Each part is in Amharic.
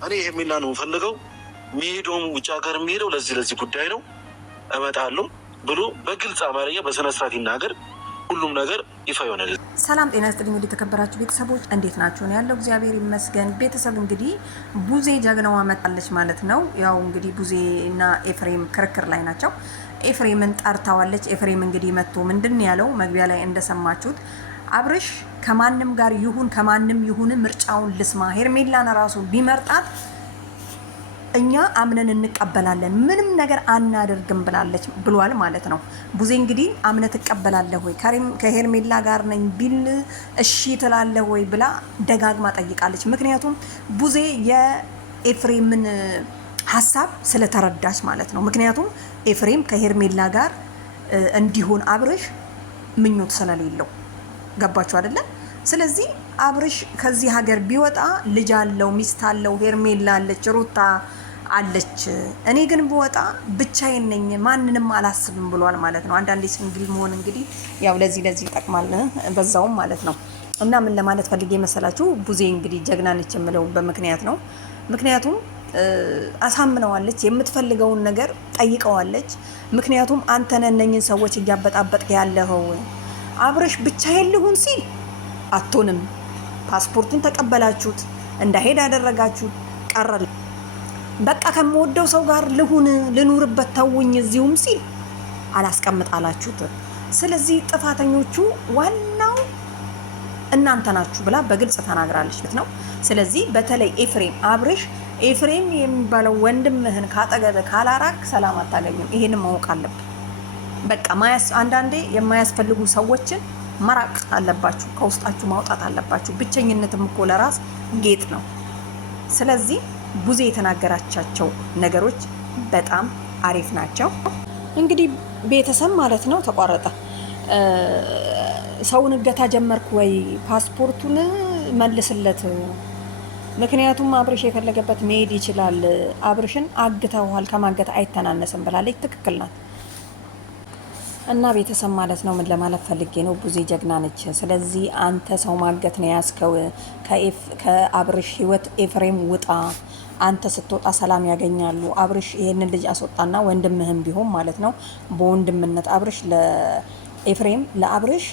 እኔ ሄርሜላ ነው ፈልገው የሚሄደውም ውጭ ሀገር የሚሄደው ለዚህ ጉዳይ ነው እመጣለሁ ብሎ በግልጽ አማርኛ በስነ ስርዓት ይናገር። ሁሉም ነገር ይፋ ይሆናል። ሰላም ጤና ይስጥልኝ። ወደ ተከበራችሁ ቤተሰቦች እንዴት ናችሁ? ነው ያለው እግዚአብሔር ይመስገን። ቤተሰብ እንግዲህ ቡዜ ጀግናዋ መጣለች ማለት ነው። ያው እንግዲህ ቡዜ እና ኤፍሬም ክርክር ላይ ናቸው። ኤፍሬምን ጠርታዋለች። ኤፍሬም እንግዲህ መጥቶ ምንድን ያለው መግቢያ ላይ እንደሰማችሁት አብርሽ ከማንም ጋር ይሁን ከማንም ይሁን ምርጫውን ልስማ፣ ሄርሜላን ራሱ ቢመርጣት እኛ አምነን እንቀበላለን፣ ምንም ነገር አናደርግም ብላለች ብሏል ማለት ነው። ቡዜ እንግዲህ አምነ ትቀበላለህ ወይ ከሄርሜላ ጋር ነኝ ቢል እሺ ትላለህ ወይ ብላ ደጋግማ ጠይቃለች። ምክንያቱም ቡዜ የኤፍሬምን ሀሳብ ስለተረዳች ማለት ነው። ምክንያቱም ኤፍሬም ከሄርሜላ ጋር እንዲሆን አብርሽ ምኞት ስለሌለው ገባችሁ አይደለ? ስለዚህ አብርሽ ከዚህ ሀገር ቢወጣ ልጅ አለው፣ ሚስት አለው፣ ሄርሜላ አለች፣ ሩታ አለች። እኔ ግን ብወጣ ብቻዬን ነኝ፣ ማንንም አላስብም ብሏል ማለት ነው። አንዳንዴ ሲንግል መሆን እንግዲህ ያው ለዚህ ይጠቅማል በዛውም ማለት ነው። እና ምን ለማለት ፈልጌ መሰላችሁ? ቡዜ እንግዲህ ጀግና ነች የምለው በምክንያት ነው። ምክንያቱም አሳምነዋለች፣ የምትፈልገውን ነገር ጠይቀዋለች። ምክንያቱም አንተን እነኝን ሰዎች እያበጣበጥክ ያለኸው አብርሽ ብቻዬን ልሁን ሲል አቶንም ፓስፖርቱን ተቀበላችሁት፣ እንዳሄድ ያደረጋችሁት ቀረል። በቃ ከምወደው ሰው ጋር ልሁን ልኑርበት ተውኝ እዚሁም ሲል አላስቀምጣላችሁት። ስለዚህ ጥፋተኞቹ ዋናው እናንተ ናችሁ ብላ በግልጽ ተናግራለች ነው። ስለዚህ በተለይ ኤፍሬም አብርሽ ኤፍሬም የሚባለው ወንድምህን ካጠገበ ካላራክ ሰላም አታገኝም። ይሄንን ማወቅ አለብን። በቃ አንዳንዴ የማያስፈልጉ ሰዎችን መራቅ አለባችሁ፣ ከውስጣችሁ ማውጣት አለባችሁ። ብቸኝነትም እኮ ለራስ ጌጥ ነው። ስለዚህ ቡዜ የተናገራቻቸው ነገሮች በጣም አሪፍ ናቸው። እንግዲህ ቤተሰብ ማለት ነው ተቋረጠ። ሰውን እገታ ጀመርኩ ወይ ፓስፖርቱን መልስለት፣ ምክንያቱም አብርሽ የፈለገበት መሄድ ይችላል። አብርሽን አግተዋል፣ ከማገት አይተናነስም ብላለች። ትክክል ናት። እና ቤተሰብ ማለት ነው ምን ለማለት ፈልጌ ነው፣ ቡዜ ጀግና ነች። ስለዚህ አንተ ሰው ማገት ነው ያስከው ከአብርሽ ህይወት ኤፍሬም ውጣ። አንተ ስትወጣ ሰላም ያገኛሉ። አብርሽ ይሄንን ልጅ አስወጣና ወንድምህም ቢሆን ማለት ነው በወንድምነት አብርሽ ለኤፍሬም ለአብርሽ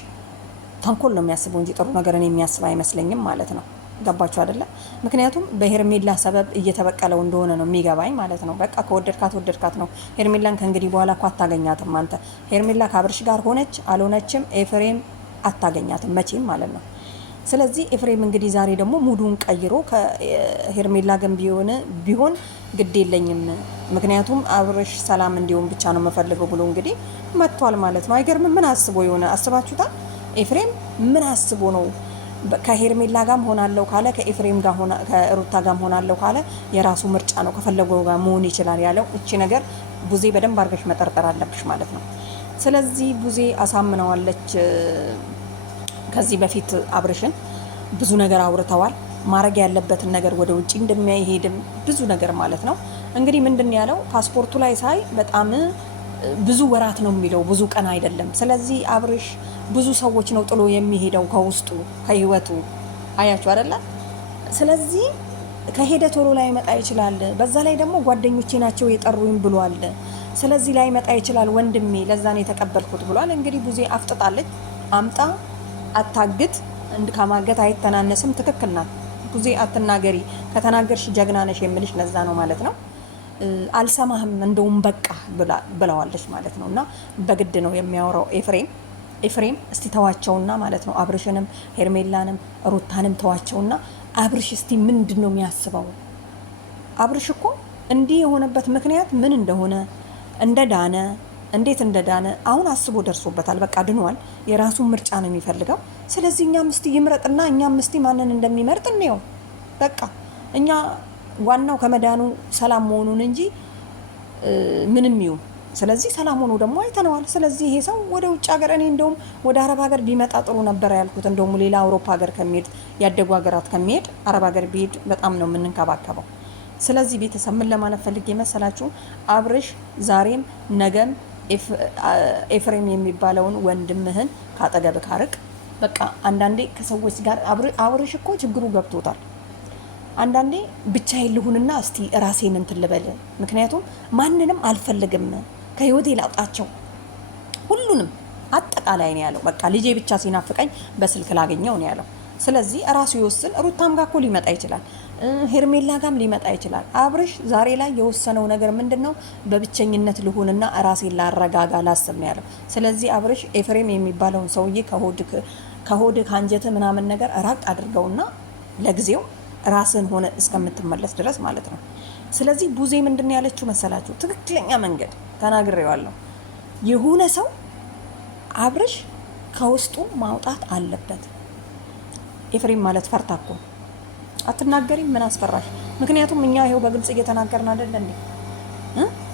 ተንኮል ነው የሚያስበው እንጂ ጥሩ ነገርን የሚያስብ አይመስለኝም ማለት ነው። ገባችሁ አይደለ? ምክንያቱም በሄርሜላ ሰበብ እየተበቀለው እንደሆነ ነው የሚገባኝ ማለት ነው። በቃ ከወደድካት ነው። ሄርሜላን ከእንግዲህ በኋላ እኮ አታገኛትም አንተ። ሄርሜላ ከአብርሽ ጋር ሆነች አልሆነችም ኤፍሬም አታገኛትም መቼም ማለት ነው። ስለዚህ ኤፍሬም እንግዲህ ዛሬ ደግሞ ሙዱን ቀይሮ ከሄርሜላ ግን ቢሆን ግድ የለኝም፣ ምክንያቱም አብርሽ ሰላም እንዲሆን ብቻ ነው የምፈልገው ብሎ እንግዲህ መጥቷል ማለት ነው። አይገርምም? ምን አስቦ የሆነ አስባችሁታል? ኤፍሬም ምን አስቦ ነው ከሄርሜላ ጋር ሆናለው ካለ ከኤፍሬም ጋር ከሩታ ጋር ሆናለው ካለ የራሱ ምርጫ ነው፣ ከፈለገው ጋር መሆን ይችላል ያለው። እቺ ነገር ቡዜ በደንብ አድርገሽ መጠርጠር አለብሽ ማለት ነው። ስለዚህ ቡዜ አሳምነዋለች። ከዚህ በፊት አብርሽን ብዙ ነገር አውርተዋል። ማድረግ ያለበትን ነገር ወደ ውጪ እንደሚያይሄድም ብዙ ነገር ማለት ነው። እንግዲህ ምንድን ያለው ፓስፖርቱ ላይ ሳይ በጣም ብዙ ወራት ነው የሚለው፣ ብዙ ቀን አይደለም። ስለዚህ አብርሽ ብዙ ሰዎች ነው ጥሎ የሚሄደው ከውስጡ ከህይወቱ። አያችሁ አይደለ? ስለዚህ ከሄደ ቶሎ ላይ መጣ ይችላል። በዛ ላይ ደግሞ ጓደኞቼ ናቸው የጠሩኝ ብሏል። ስለዚህ ላይ መጣ ይችላል ወንድሜ፣ ለዛ ነው የተቀበልኩት ብሏል። እንግዲህ ቡዜ አፍጥጣለች። አምጣ አታግት፣ ከማገት አይተናነስም። ትክክል ናት ቡዜ። አትናገሪ፣ ከተናገርሽ ጀግና ነሽ የምልሽ ለዛ ነው ማለት ነው። አልሰማህም እንደውም በቃ ብለዋለች ማለት ነው። እና በግድ ነው የሚያወራው ኤፍሬም እስቲ ተዋቸውና ማለት ነው። አብርሽንም ሄርሜላንም ሩታንም ተዋቸውና አብርሽ እስቲ ምንድን ነው የሚያስበው? አብርሽ እኮ እንዲህ የሆነበት ምክንያት ምን እንደሆነ እንደዳነ እንዴት እንደዳነ አሁን አስቦ ደርሶበታል። በቃ ድኗል። የራሱን ምርጫ ነው የሚፈልገው። ስለዚህ እኛም እስቲ ይምረጥና እኛም እስቲ ማንን እንደሚመርጥ እንየው። በቃ እኛ ዋናው ከመዳኑ ሰላም መሆኑን እንጂ ምንም ይሁን። ስለዚህ ሰላም ሆኖ ደግሞ አይተነዋል። ስለዚህ ይሄ ሰው ወደ ውጭ ሀገር፣ እኔ እንደውም ወደ አረብ ሀገር ቢመጣ ጥሩ ነበር ያልኩት። እንደውም ሌላ አውሮፓ ሀገር ከሚሄድ ያደጉ ሀገራት ከሚሄድ አረብ ሀገር ቢሄድ በጣም ነው የምንንከባከበው። ስለዚህ ቤተሰብ ምን ለማለት ፈልጌ መሰላችሁ? አብርሽ ዛሬም ነገም ኤፍሬም የሚባለውን ወንድምህን ካጠገብ ካርቅ። በቃ አንዳንዴ ከሰዎች ጋር አብርሽ እኮ ችግሩ ገብቶታል። አንዳንዴ ብቻዬን ልሁንና እስቲ ራሴን እንትን ልበል፣ ምክንያቱም ማንንም አልፈልግም፣ ከህይወቴ ላውጣቸው ሁሉንም አጠቃላይ ነው ያለው። በቃ ልጄ ብቻ ሲናፍቀኝ በስልክ ላገኘው ነው ያለው። ስለዚህ ራሱ ይወስን። ሩታም ጋር እኮ ሊመጣ ይችላል፣ ሄርሜላ ጋም ሊመጣ ይችላል። አብርሽ ዛሬ ላይ የወሰነው ነገር ምንድን ነው? በብቸኝነት ልሁንና ራሴን ላረጋጋ ላስብ ነው ያለው። ስለዚህ አብርሽ ኤፍሬም የሚባለውን ሰውዬ ከሆድ ከአንጀት ምናምን ነገር ራቅ አድርገውና ለጊዜው ራስን ሆነ እስከምትመለስ ድረስ ማለት ነው። ስለዚህ ቡዜ ምንድን ያለችው መሰላችሁ? ትክክለኛ መንገድ ተናግሬዋለሁ። የሆነ ሰው አብርሽ ከውስጡ ማውጣት አለበት። ኤፍሬም ማለት ፈርታ እኮ አትናገሪም? ምን አስፈራሽ? ምክንያቱም እኛ ይኸው በግልጽ እየተናገርን አይደለ እንዴ?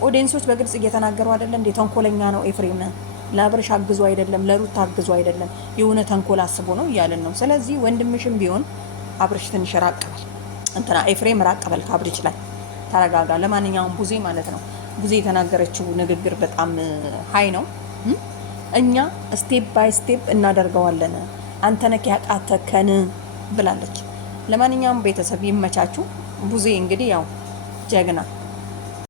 ኦዲየንሶች በግልጽ እየተናገሩ አይደለ እንዴ? ተንኮለኛ ነው ኤፍሬም፣ ለአብርሽ አግዞ አይደለም፣ ለሩት አግዞ አይደለም፣ የሆነ ተንኮል አስቦ ነው እያልን ነው። ስለዚህ ወንድምሽም ቢሆን አብርሽ ትንሽ ራቅ በል፣ እንትና ኤፍሬም ራቅ በል ከአብርሽ ላይ ተረጋጋ። ለማንኛውም ቡዜ ማለት ነው፣ ቡዜ የተናገረችው ንግግር በጣም ሀይ ነው። እኛ ስቴፕ ባይ ስቴፕ እናደርገዋለን፣ አንተ ነህ ያቃተከን ብላለች። ለማንኛውም ቤተሰብ ይመቻችሁ። ቡዜ እንግዲህ ያው ጀግና